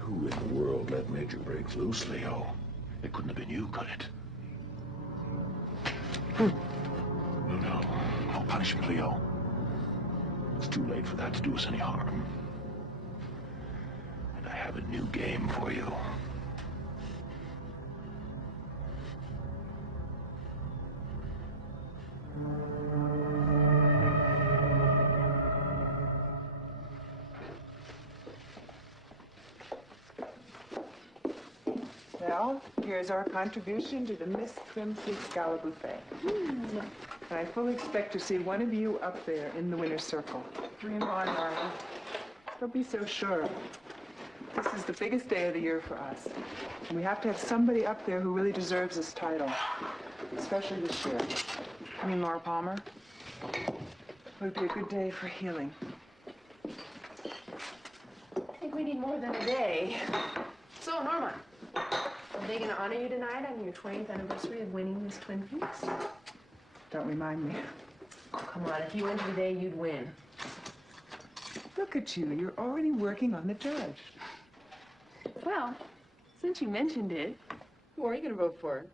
Who in the world let Major break loose, Leo? It couldn't have been you, could it? No punishment, Leo. It's too late for that to do us any harm. And I have a new game for you. Well, here's our contribution to the Miss Trim Fleece Gala Buffet. And I fully expect to see one of you up there in the winner's circle. Dream on, darling. Don't be so sure. This is the biggest day of the year for us. And we have to have somebody up there who really deserves this title, especially this year. I mean, Laura Palmer. It would be a good day for healing. I think we need more than a day. So, Norma, are they going to honor you tonight on your 20th anniversary of winning Miss Twin Peaks? Don't remind me. Oh, come on. If you win today, you'd win. Look at you. You're already working on the judge. Well, since you mentioned it, who are you going to vote for?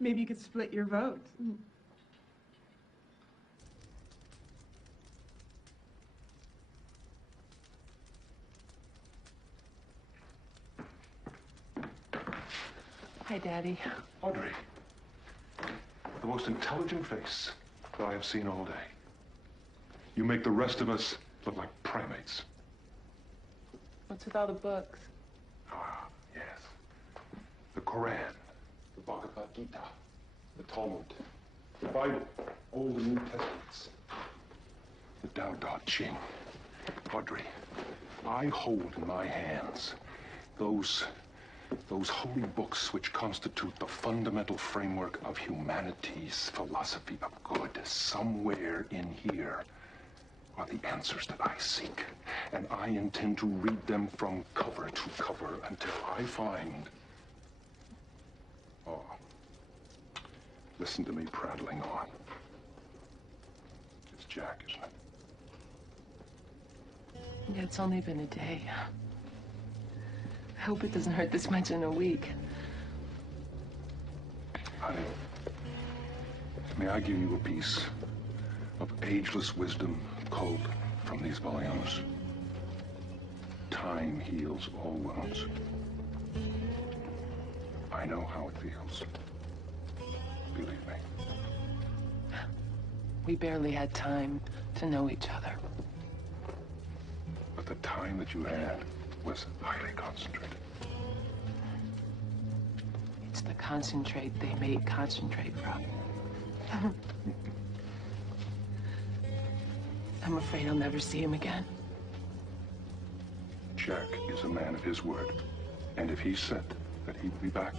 Maybe you could split your votes. Hi, Daddy. Audrey, the most intelligent face that I have seen all day. You make the rest of us look like primates. What's with all the books? Ah, yes. The Koran, the Bhagavad Gita, the Talmud, the Bible, Old and New Testaments, the Tao Te Ching. Audrey, I hold in my hands those holy books which constitute the fundamental framework of humanity's philosophy of good. Somewhere in here are the answers that I seek, and I intend to read them from cover to cover until I find... Oh, listen to me prattling on. It's Jack, isn't it? Yeah, it's only been a day. I hope it doesn't hurt this much in a week. Honey, may I give you a piece of ageless wisdom culled from these volumes? Time heals all wounds. I know how it feels. Believe me. We barely had time to know each other. But the time that you had was highly concentrated. It's the concentrate they made concentrate from. I'm afraid I'll never see him again. Jack is a man of his word. And if he said that he would be back,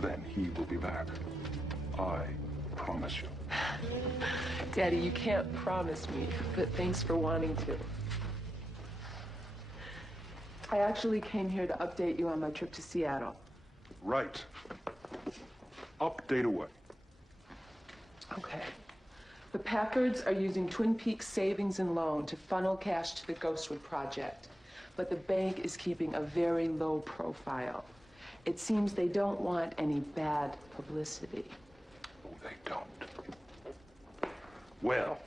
then he will be back. I promise you. Daddy, you can't promise me, but thanks for wanting to. I actually came here to update you on my trip to Seattle. Right. Update away. Okay. The Packards are using Twin Peaks savings and loan to funnel cash to the Ghostwood project, but the bank is keeping a very low profile. It seems they don't want any bad publicity. Oh, they don't. Well,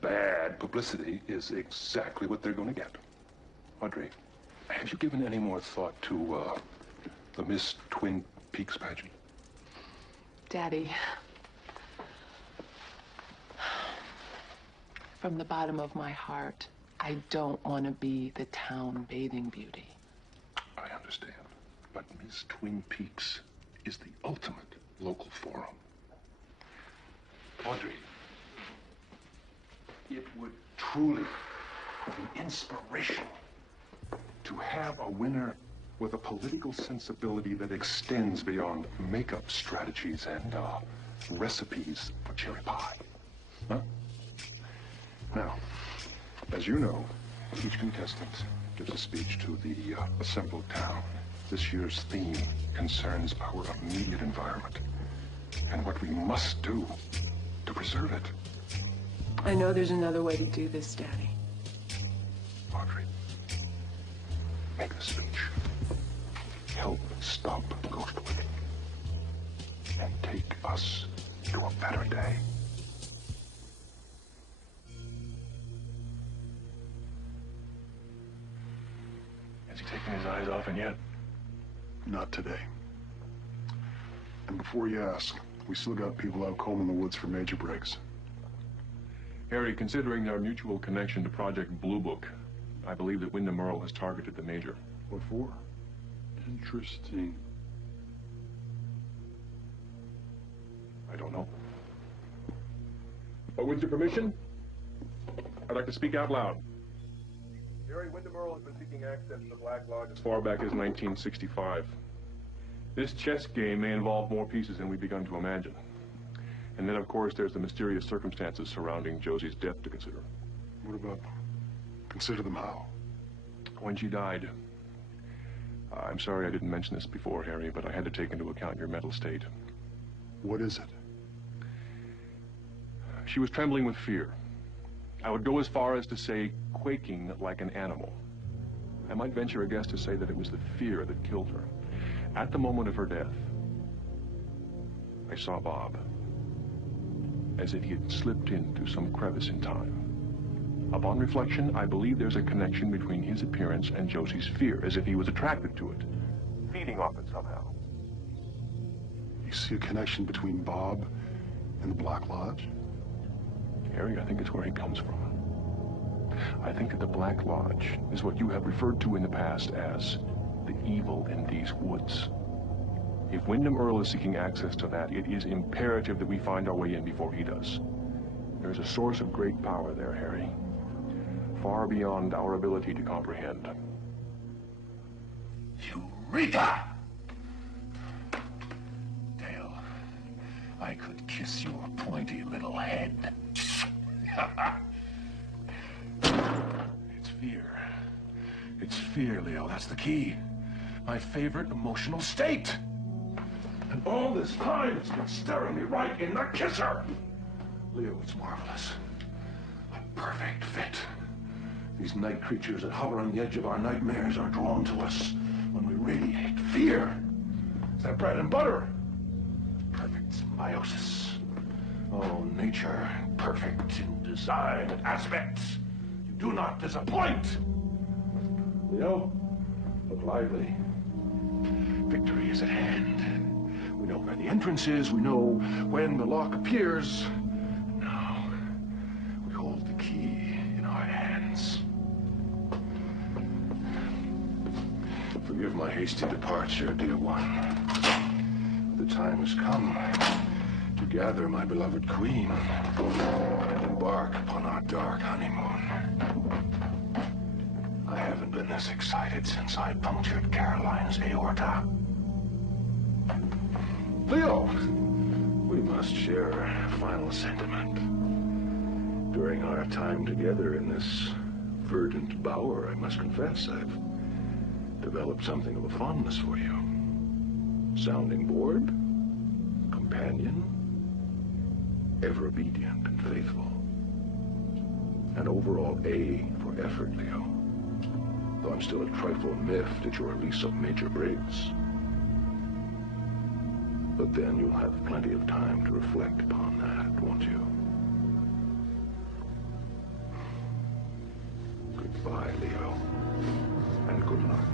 bad publicity is exactly what they're going to get. Audrey, have you given any more thought to the Miss Twin Peaks pageant? Daddy, from the bottom of my heart, I don't want to be the town bathing beauty. I understand. But Miss Twin Peaks is the ultimate local forum. Audrey, it would truly be inspirational to have a winner with a political sensibility that extends beyond makeup strategies and recipes for cherry pie. Huh? Now, as you know, each contestant gives a speech to the assembled town. This year's theme concerns our immediate environment and what we must do to preserve it. I know there's another way to do this, Daddy. Audrey, make the speech. Help stop Ghostwood and take us to a better day. Has he taken his eyes off it yet? Not today. And before you ask, we still got people out combing the woods for major breaks. Harry, considering our mutual connection to Project Blue Book, I believe that Wyndham Earle has targeted the Major. What for? Interesting. I don't know. But with your permission, I'd like to speak out loud. Harry, Wyndham Earle has been seeking access to the Black Lodge as far back as 1965. This chess game may involve more pieces than we've begun to imagine. And then, of course, there's the mysterious circumstances surrounding Josie's death to consider. What about consider them how? When she died, I'm sorry I didn't mention this before, Harry, but I had to take into account your mental state. What is it? She was trembling with fear. I would go as far as to say quaking like an animal. I might venture a guess to say that it was the fear that killed her. At the moment of her death, I saw Bob, as if he had slipped in through some crevice in time. Upon reflection, I believe there's a connection between his appearance and Josie's fear, as if he was attracted to it, feeding off it somehow. You see a connection between Bob and the Black Lodge? Harry, I think it's where he comes from. I think that the Black Lodge is what you have referred to in the past as the evil in these woods. If Wyndham Earle is seeking access to that, it is imperative that we find our way in before he does. There's a source of great power there, Harry, far beyond our ability to comprehend. Eureka! Dale, I could kiss your pointy little head. It's fear. It's fear, Leo. That's the key. My favorite emotional state. And all this time, it's been staring me right in the kisser. Leo, it's marvelous. A perfect fit. These night creatures that hover on the edge of our nightmares are drawn to us when we radiate fear. It's that bread and butter. Perfect symbiosis. Oh, nature, perfect in design and aspects. You do not disappoint. Leo, look lively. Victory is at hand. We know where the entrance is. We know when the lock appears. And now, we hold the key in our hands. Forgive my hasty departure, dear one. The time has come to gather my beloved queen and embark upon our dark honeymoon. I haven't been this excited since I punctured Caroline's aorta. Leo! We must share a final sentiment. During our time together in this verdant bower, I must confess, I've developed something of a fondness for you. Sounding board, companion, ever obedient and faithful. And overall A for effort, Leo. Though I'm still a trifle miffed at your release of Major Briggs. But then you'll have plenty of time to reflect upon that, won't you? Goodbye, Leo. And good luck.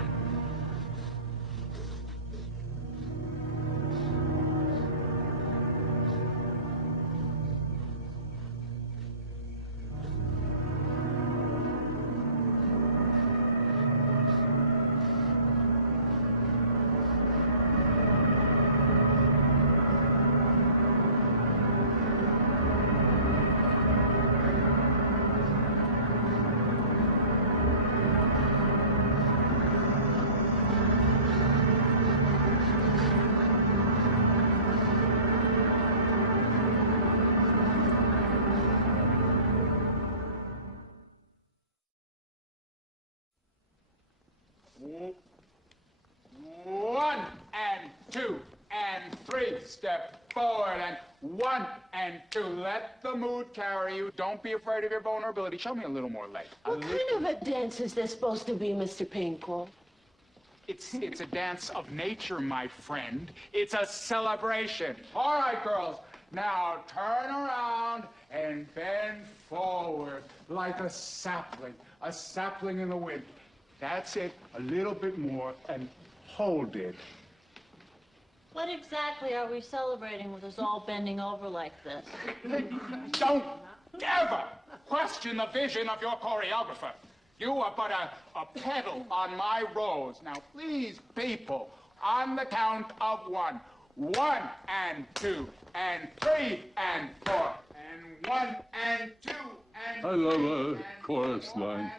One and two and three. Step forward and one and two. Let the mood carry you. Don't be afraid of your vulnerability. Show me a little more leg. What kind of a dance is this supposed to be, Mr. Pinkle? It's a dance of nature, my friend. It's a celebration. All right, girls. Now turn around and bend forward like a sapling in the wind. That's it. A little bit more and hold it. What exactly are we celebrating with us all bending over like this? Don't ever question the vision of your choreographer. You are but a pedal on my rose. Now, please, people, on the count of one. 1 and 2 and 3 and 4 and 1 and 2 and I love a chorus line.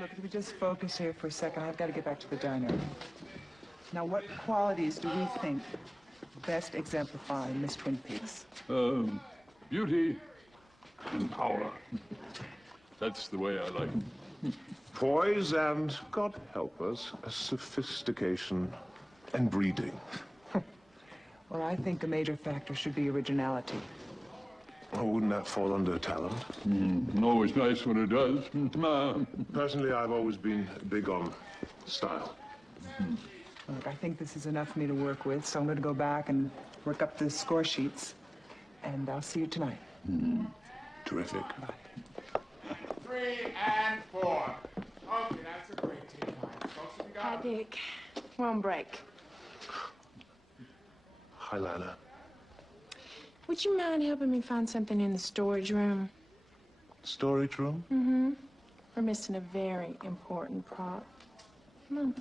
Look, if we just focus here for a second, I've got to get back to the diner. Now, what qualities do we think best exemplify Miss Twin Peaks? Beauty and power. That's the way I like it. Poise and, God help us, a sophistication and breeding. Well, I think a major factor should be originality. Oh, wouldn't that fall under talent? Always nice when it does. Personally, I've always been big on style. Look, I think this is enough for me to work with, so I'm going to go back and work up the score sheets, and I'll see you tonight. Terrific. Bye. 3 and 4. Okay, that's a great team. Hi, Dick. We're on break. Hi, Lana. Would you mind helping me find something in the storage room? Storage room? Mm-hmm. We're missing a very important prop. Come on.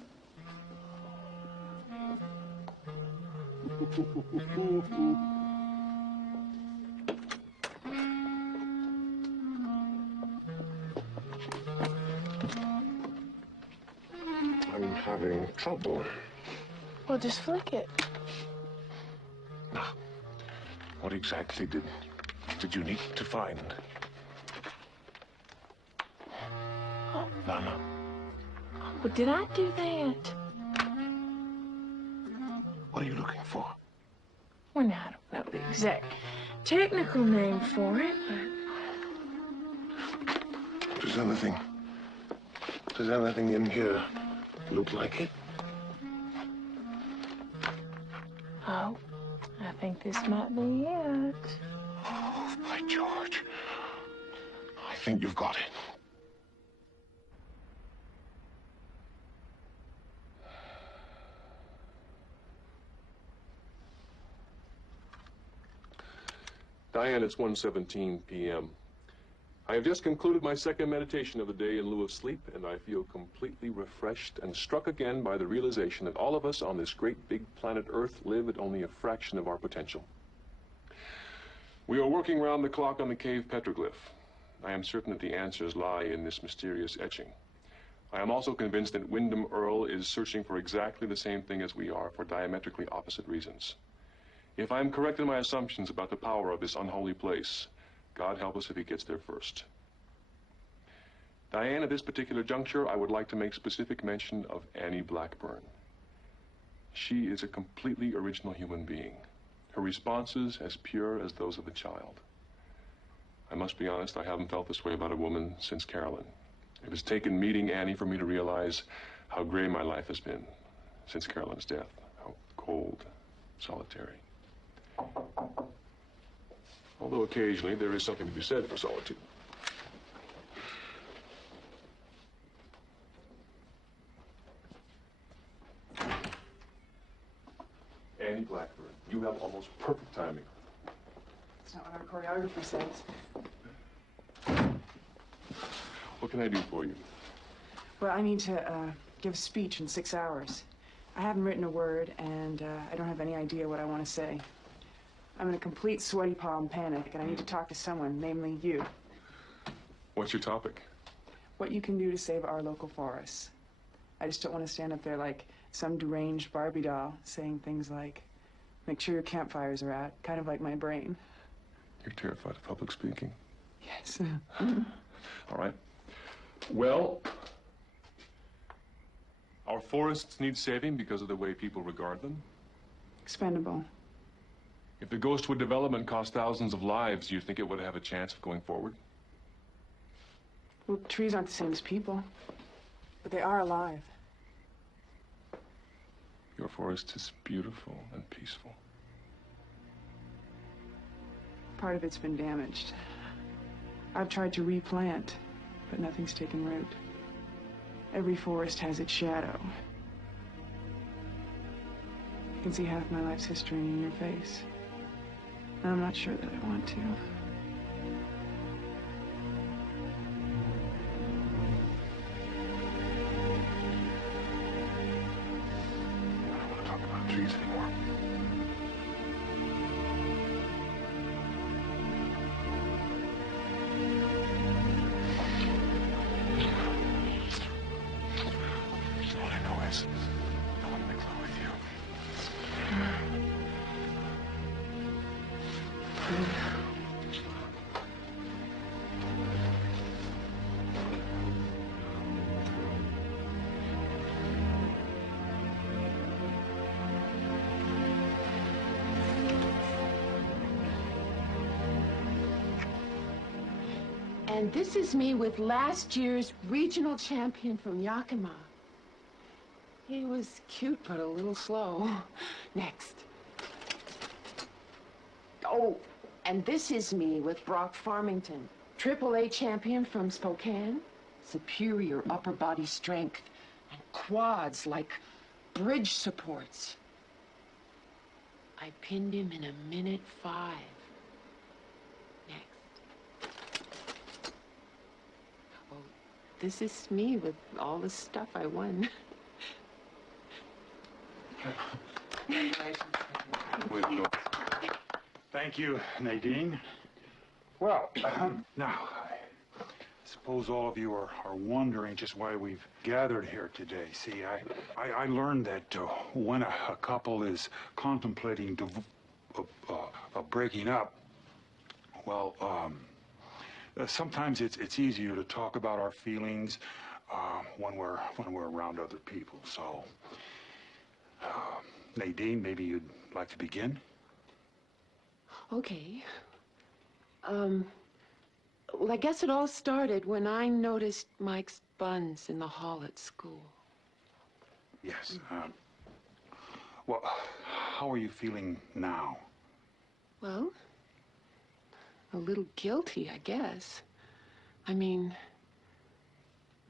I'm having trouble. Well, just flick it. Now, what exactly did you need to find? Oh. Lana. Well, did I do that? What are you looking for? Well, now, I don't know the exact technical name for it, but... Does anything in here look like it? Oh, I think this might be it. Oh, by George. I think you've got it. Diane, it's 1:17 p.m. I have just concluded my second meditation of the day in lieu of sleep, and I feel completely refreshed and struck again by the realization that all of us on this great big planet Earth live at only a fraction of our potential. We are working round the clock on the cave petroglyph. I am certain that the answers lie in this mysterious etching. I am also convinced that Wyndham Earle is searching for exactly the same thing as we are, for diametrically opposite reasons. If I am correct in my assumptions about the power of this unholy place, God help us if he gets there first. Diane, at this particular juncture, I would like to make specific mention of Annie Blackburn. She is a completely original human being. Her responses as pure as those of a child. I must be honest, I haven't felt this way about a woman since Carolyn. It has taken meeting Annie for me to realize how gray my life has been since Carolyn's death. How cold, solitary. Although occasionally there is something to be said for solitude. Annie Blackburn, you have almost perfect timing. That's not what our choreographer says. What can I do for you? Well, I need to give a speech in 6 hours. I haven't written a word, and I don't have any idea what I want to say. I'm in a complete sweaty palm panic, and I need to talk to someone, namely you. What's your topic? What you can do to save our local forests. I just don't want to stand up there like some deranged Barbie doll saying things like, make sure your campfires are out, kind of like my brain. You're terrified of public speaking? Yes. All right. Well, our forests need saving because of the way people regard them. Expendable. If the Ghostwood development cost thousands of lives, do you think it would have a chance of going forward? Well, trees aren't the same as people, but they are alive. Your forest is beautiful and peaceful. Part of it's been damaged. I've tried to replant, but nothing's taken root. Every forest has its shadow. You can see half my life's history in your face. And I'm not sure that I want to. I don't want to talk about trees anymore. All I know is I want to make love with you. And this is me with last year's regional champion from Yakima. He was cute, but a little slow. Next. Oh, and this is me with Brock Farmington, AAA champion from Spokane. Superior upper body strength and quads like bridge supports. I pinned him in 1:05. This is me with all the stuff I won. Thank you, Nadine. Well, now, I suppose all of you are wondering just why we've gathered here today. See, I learned that when a couple is contemplating breaking up, well, sometimes it's easier to talk about our feelings when we're around other people. So, Nadine, maybe you'd like to begin? Okay. Well, I guess it all started when I noticed Mike's buns in the hall at school. Yes. Well, how are you feeling now? Well, a little guilty, I guess. I mean,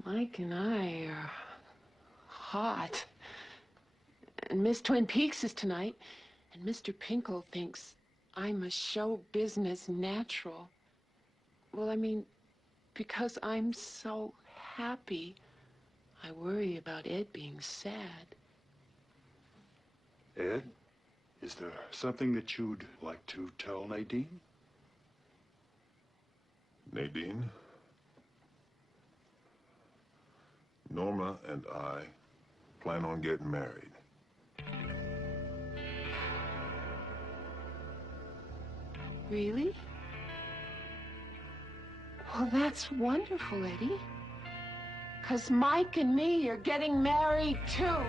Mike and I are hot. And Miss Twin Peaks is tonight, and Mr. Pinkle thinks I'm a show business natural. Well, I mean, because I'm so happy, I worry about Ed being sad. Ed, is there something that you'd like to tell Nadine? Nadine? Norma and I plan on getting married. Really? Well, that's wonderful, Eddie. 'Cause Mike and me are getting married, too.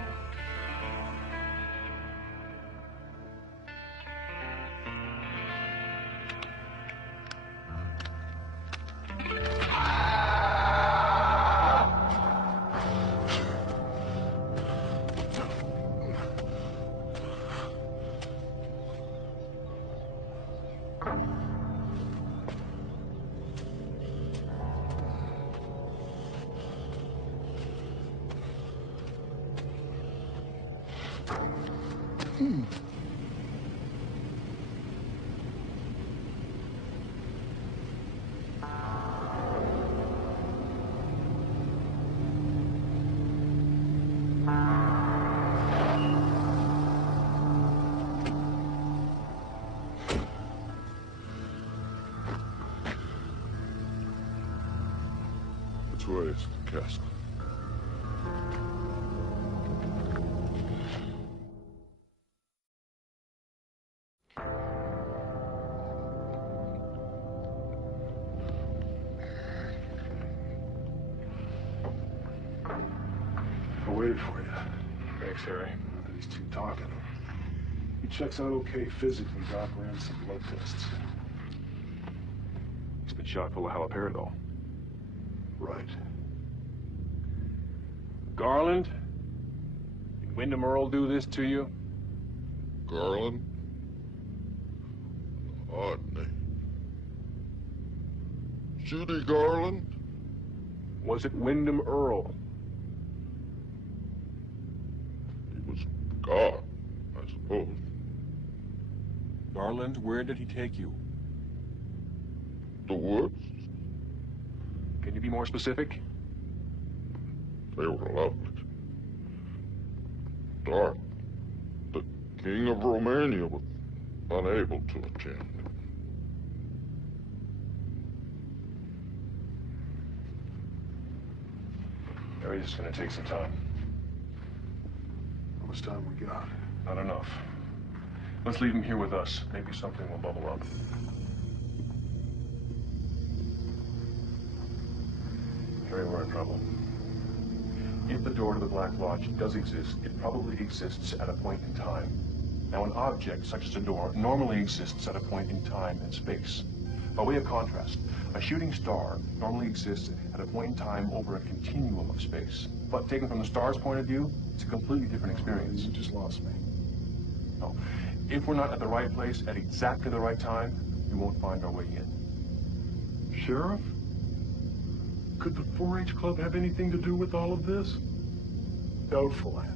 Which way is the castle? I waited for you. Thanks, Harry. Not that he's too talkative. He checks out okay physically. Doc ran some blood tests. He's been shot full of haloperidol. Right. Garland? Did Wyndham Earl do this to you? Garland? Odd name. Judy Garland? Was it Wyndham Earl? He was God, I suppose. Garland, where did he take you? The woods? Can you be more specific? They were lovely. Dark. The King of Romania was unable to attend. Harry, this is going to take some time. How much time we got? Not enough. Let's leave him here with us. Maybe something will bubble up. Harry, we're in trouble. If the door to the Black Lodge does exist, it probably exists at a point in time. Now, an object such as a door normally exists at a point in time and space. By way of contrast, a shooting star normally exists at a point in time over a continuum of space. But taken from the star's point of view, it's a completely different experience. You just lost me. No. If we're not at the right place at exactly the right time, we won't find our way in. Sheriff? Could the 4-H Club have anything to do with all of this? Doubtful, Andy.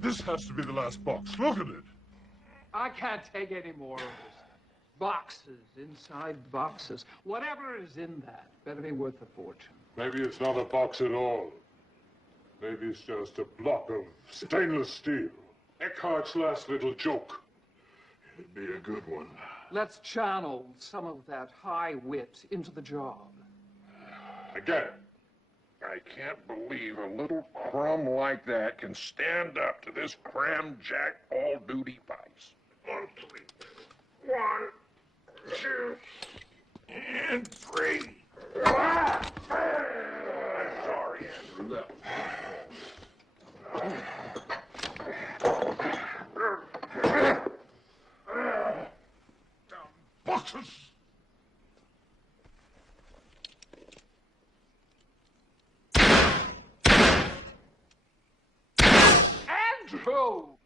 This has to be the last box. Look at it. I can't take any more of this. Boxes inside boxes. Whatever is in that better be worth a fortune. Maybe it's not a box at all. Maybe it's just a block of stainless steel. Eckhart's last little joke. It'd be a good one. Let's channel some of that high wit into the job. Again. I can't believe a little crumb like that can stand up to this cram-jack all-duty vice. 1, 2, and 3. I'm sorry, Andrew. Boxes! Andrew!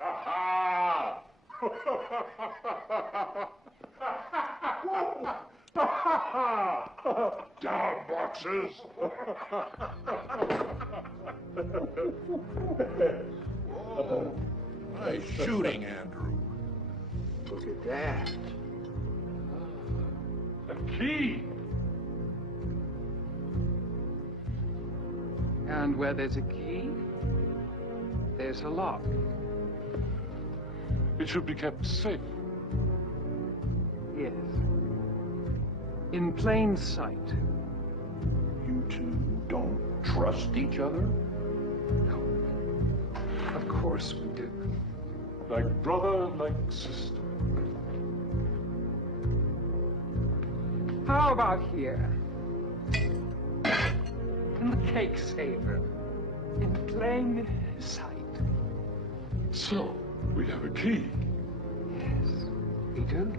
Aha! Down, boxes! Whoa. Nice shooting, Andrew. Look at that. The key! And where there's a key, there's a lock. It should be kept safe. Yes. In plain sight. You two don't trust each other? Of course we do. Like brother, like sister. How about here? In the cake saver. In plain sight. So, we have a key. Yes, we do.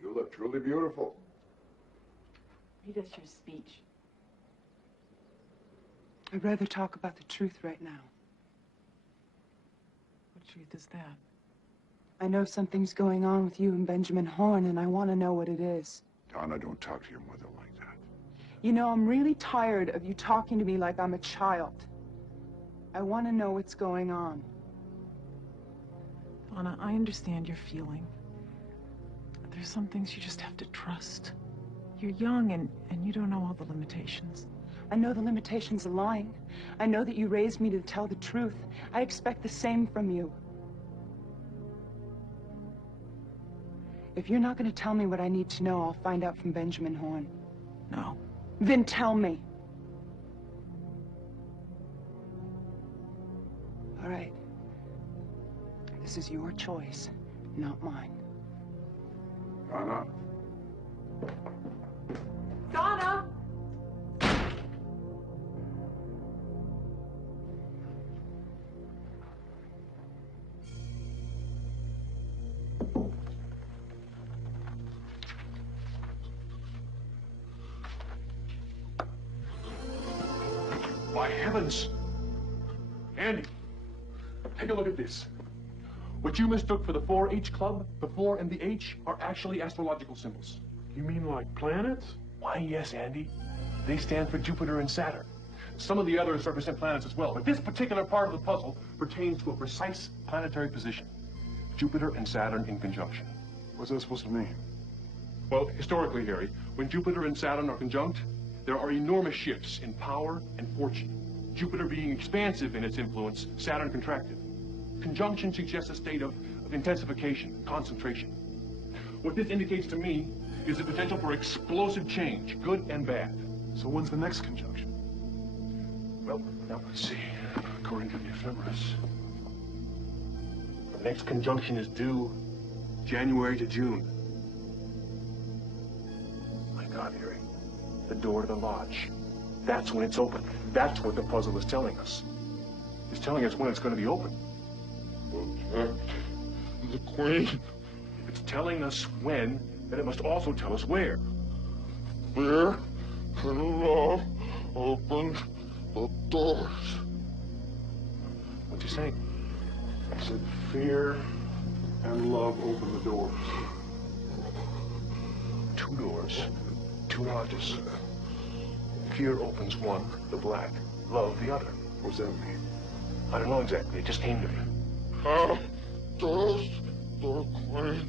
You look truly beautiful. Read us your speech. I'd rather talk about the truth right now. What truth is that? I know something's going on with you and Benjamin Horn, and I want to know what it is. Donna, don't talk to your mother like that. You know, I'm really tired of you talking to me like I'm a child. I want to know what's going on. Donna, I understand your feeling. There's some things you just have to trust. You're young and you don't know all the limitations. I know the limitations of lying. I know that you raised me to tell the truth. I expect the same from you. If you're not going to tell me what I need to know, I'll find out from Benjamin Horn. No. Then tell me. All right. This is your choice, not mine. Donna. Donna! By heavens! Andy, take a look at this. What you mistook for the 4-H club, the 4 and the H, are actually astrological symbols. You mean like planets? Why, yes, Andy. They stand for Jupiter and Saturn. Some of the others represent planets as well, but this particular part of the puzzle pertains to a precise planetary position. Jupiter and Saturn in conjunction. What's that supposed to mean? Well, historically, Harry, when Jupiter and Saturn are conjunct, there are enormous shifts in power and fortune. Jupiter being expansive in its influence, Saturn contracted. Conjunction suggests a state of intensification, concentration. What this indicates to me is the potential for explosive change, good and bad. So when's the next conjunction? Well, now let's see. According to the ephemeris, the next conjunction is due January to June. My God, Harry. The door to the lodge. That's when it's open. That's what the puzzle is telling us. It's telling us when it's going to be open. The Queen. If it's telling us when, then it must also tell us where. Fear and love opened the doors. What'd you say? I said fear and love open the doors. 2 doors, 2 lodges. Fear opens one, the black. Love the other. What does that mean? I don't know exactly. It just came to me. How does the Queen?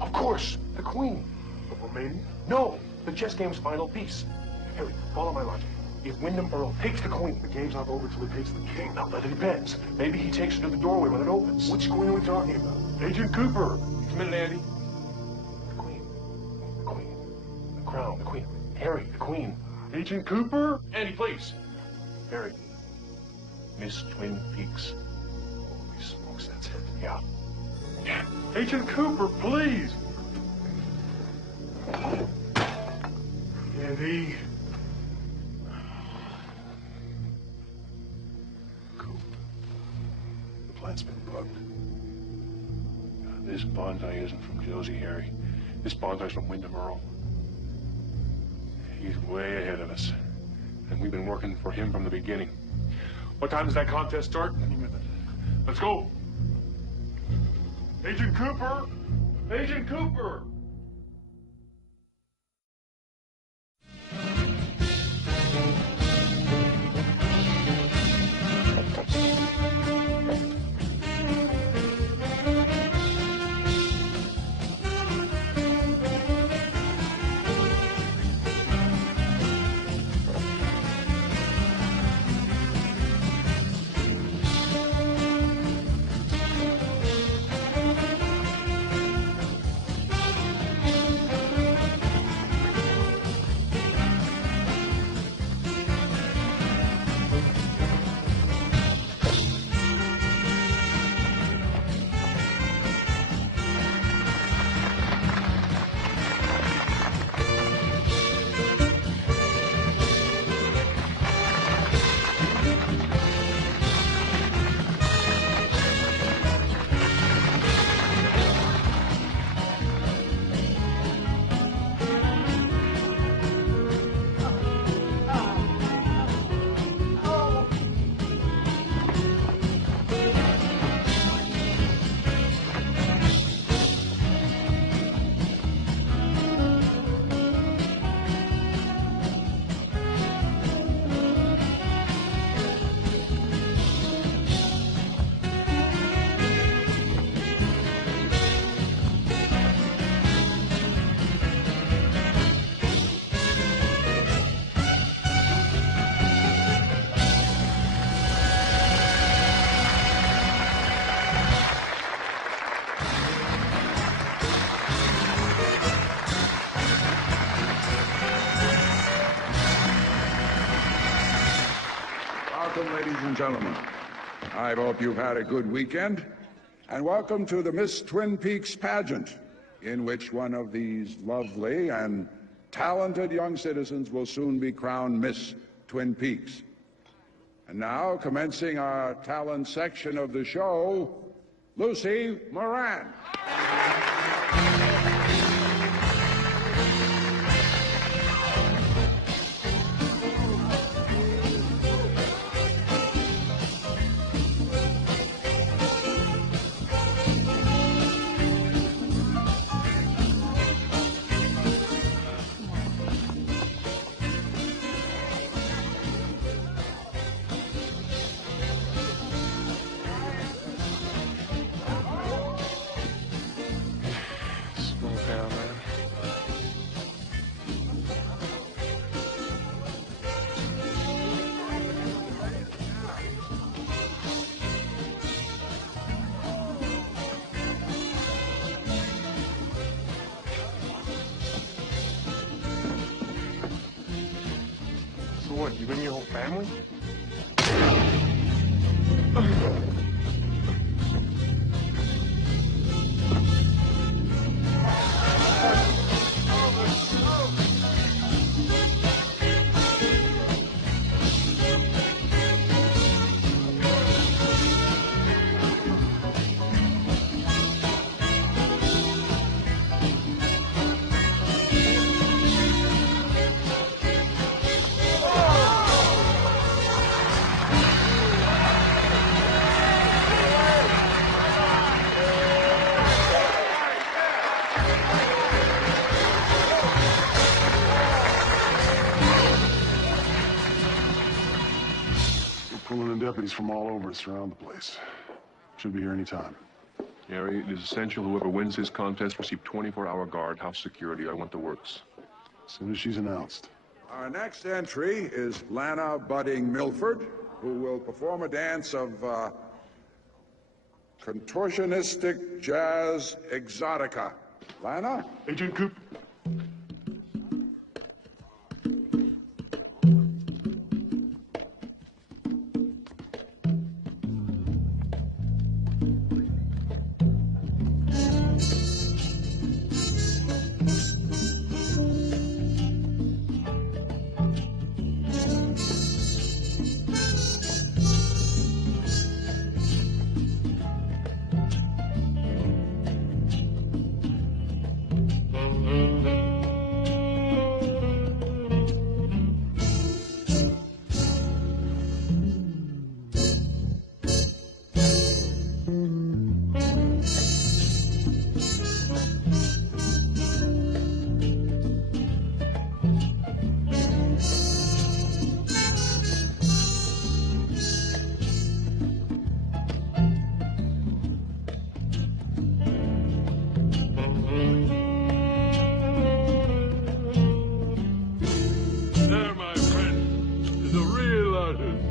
Of course, the Queen. Of Romania? No, the chess game's final piece. Harry, follow my logic. If Wyndham Earl takes the Queen, The game's not over till he takes the king. now that depends. Maybe he takes her to the doorway when it opens. Which queen are we talking about? Agent Cooper. Just a minute, Andy. The Queen. The Queen. The crown. The Queen. Harry, the Queen. Agent Cooper? Andy, please. Harry. Miss Twin Peaks. Holy smokes, that's it. Yeah. Agent Cooper, please! Andy. Coop. The plant's been bugged. This bonsai isn't from Josie, Harry. This bonsai's from Wyndham Earl. He's way ahead of us. And we've been working for him from the beginning. What time does that contest start? Any minute. Let's go. Agent Cooper! Agent Cooper! Welcome, ladies and gentlemen. I hope you've had a good weekend. And welcome to the Miss Twin Peaks pageant, in which one of these lovely and talented young citizens will soon be crowned Miss Twin Peaks. And now, commencing our talent section of the show, Lucy Moran. So what, you bring your whole family? Pulling in deputies from all over to surround the place. Should be here any time. Gary, it is essential whoever wins this contest receive 24-hour guard, house security. I want the works. As soon as she's announced. Our next entry is Lana Budding Milford, who will perform a dance of contortionistic jazz exotica. Lana? Agent Coop. There, my friend, is a real artist.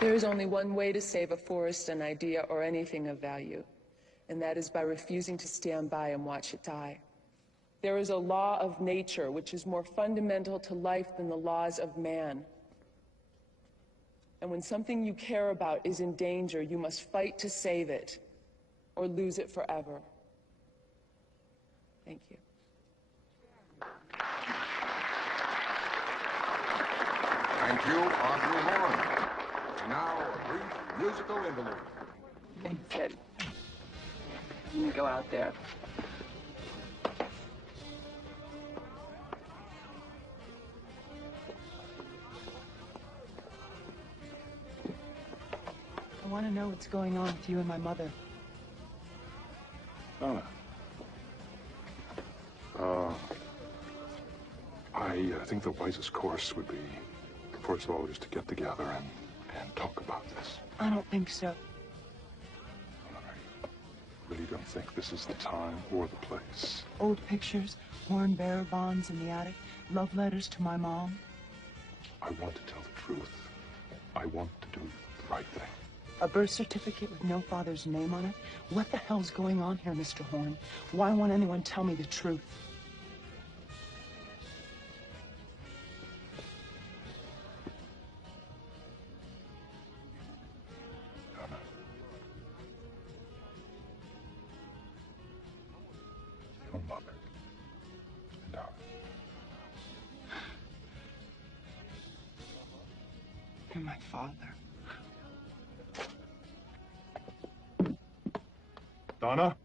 There is only one way to save a forest, an idea, or anything of value, and that is by refusing to stand by and watch it die. There is a law of nature which is more fundamental to life than the laws of man. And when something you care about is in danger, you must fight to save it, or lose it forever. Thank you. Thank you, Audrey Horn. Now, a brief musical interlude. Thanks, Ed. Let me go out there. I want to know what's going on with you and my mother. Donna. I think the wisest course would be, first of all, just to get together and talk about this. I don't think so. I really don't think this is the time or the place. Old pictures, worn bearer bonds in the attic, love letters to my mom. I want to tell the truth. I want to do the right thing. A birth certificate with no father's name on it? What the hell's going on here, Mr. Horn? Why won't anyone tell me the truth? Your mother and I. You're my father. Donna?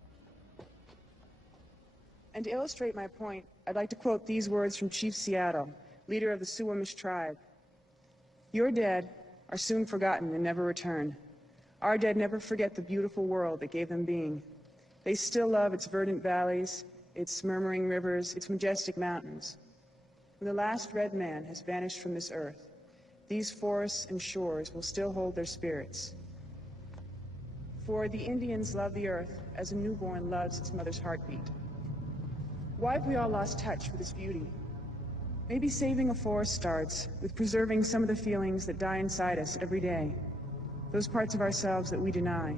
And to illustrate my point, I'd like to quote these words from Chief Seattle, leader of the Suwamish tribe. Your dead are soon forgotten and never return. Our dead never forget the beautiful world that gave them being. They still love its verdant valleys, its murmuring rivers, its majestic mountains. When the last red man has vanished from this earth, these forests and shores will still hold their spirits. For the Indians love the earth as a newborn loves its mother's heartbeat. Why have we all lost touch with its beauty? Maybe saving a forest starts with preserving some of the feelings that die inside us every day, those parts of ourselves that we deny.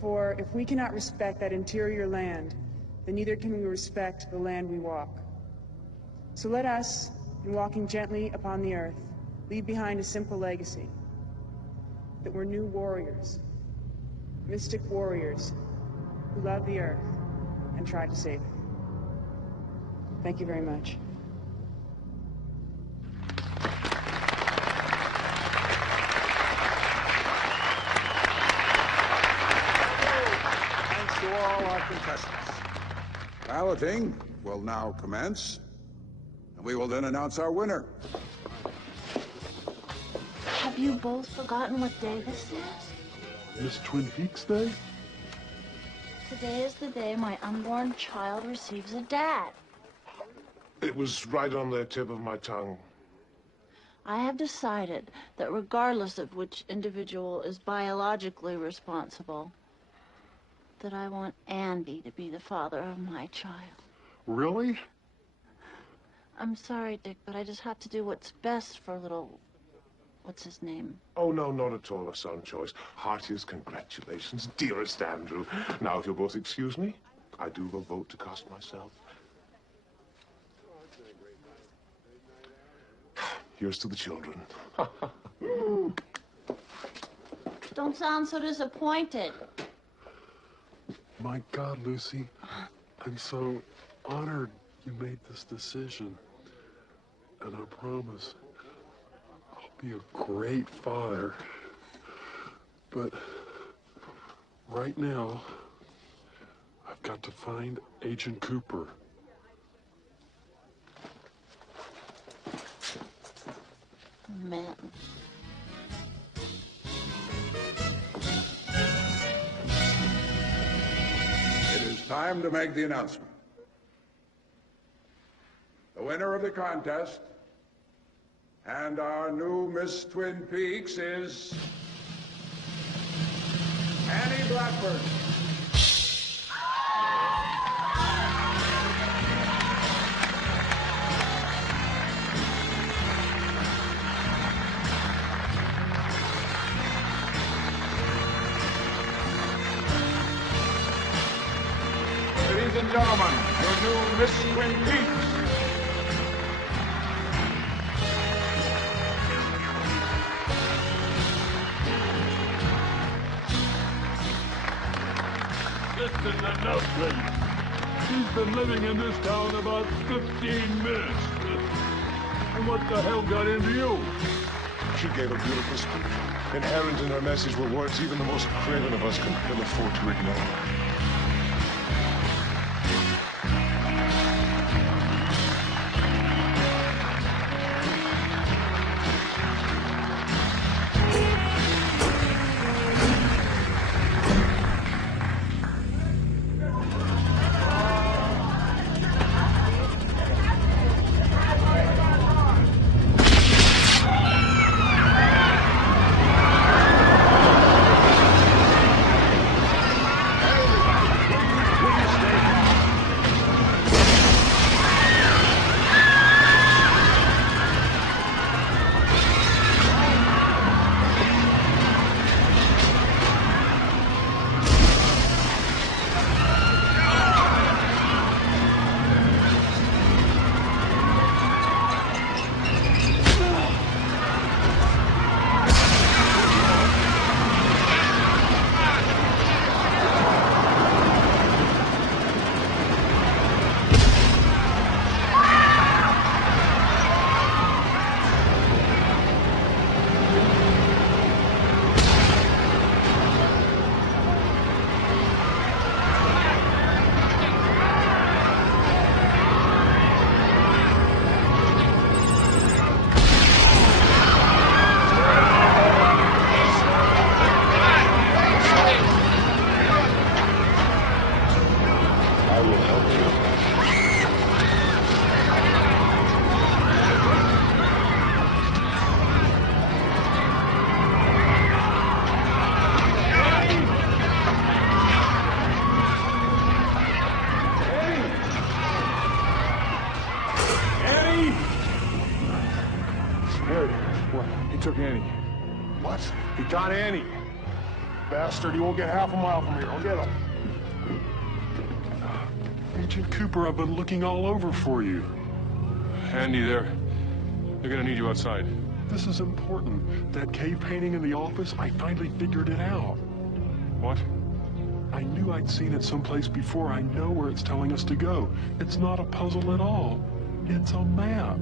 For if we cannot respect that interior land, then neither can we respect the land we walk. So let us, in walking gently upon the earth, leave behind a simple legacy, that we're new warriors, mystic warriors who love the earth and try to save it. Thank you very much. Thanks to all our contestants. Balloting will now commence, and we will then announce our winner. Have you both forgotten what day this is? Miss Twin Peaks Day? Today is the day my unborn child receives a dad. It was right on the tip of my tongue. I have decided that regardless of which individual is biologically responsible, that I want Andy to be the father of my child. Really? I'm sorry, Dick, but I just have to do what's best for little... what's his name? Oh, no, not at all a son choice. Heartiest congratulations, dearest Andrew. Now, if you'll both excuse me, I do have a vote to cast myself. Here's to the children. Don't sound so disappointed. My God, Lucy, I'm so honored you made this decision. And I promise I'll be a great father. But right now, I've got to find Agent Cooper. Man. It is time to make the announcement. The winner of the contest and our new Miss Twin Peaks is Annie Blackburn. Ladies and gentlemen, your new Miss Twin Peaks. This is enough, lady. She's been living in this town about 15 minutes. And what the hell got into you? She gave a beautiful speech. Inherent in her message were words even the most craven of us can ill afford to ignore. on Annie. Bastard, he won't get half a mile from here. I'll get him. Agent Cooper, I've been looking all over for you. Andy, they're gonna need you outside. This is important. That cave painting in the office, I finally figured it out. What? I knew I'd seen it someplace before. I know where it's telling us to go. It's not a puzzle at all. It's a map.